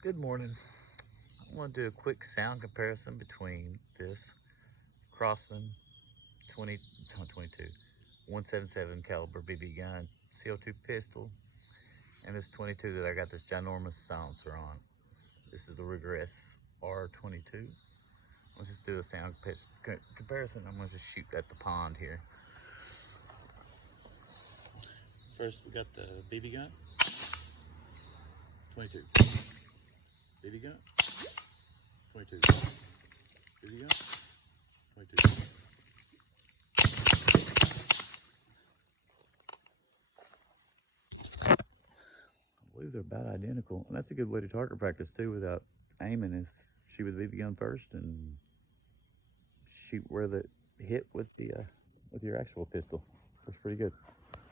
Good morning. I want to do a quick sound comparison between this Crossman 22 177 caliber BB gun CO2 pistol and this 22 that I got this ginormous silencer on. This is the Regress R22. Let's just do a sound comparison. I'm going to just shoot at the pond here. First we got the BB gun, 22. BB gun, 22. BB gun, 22. I believe they're about identical, and that's a good way to target practice too without aiming, is shoot with the BB gun first and shoot where the hit with the with your actual pistol. Works pretty good.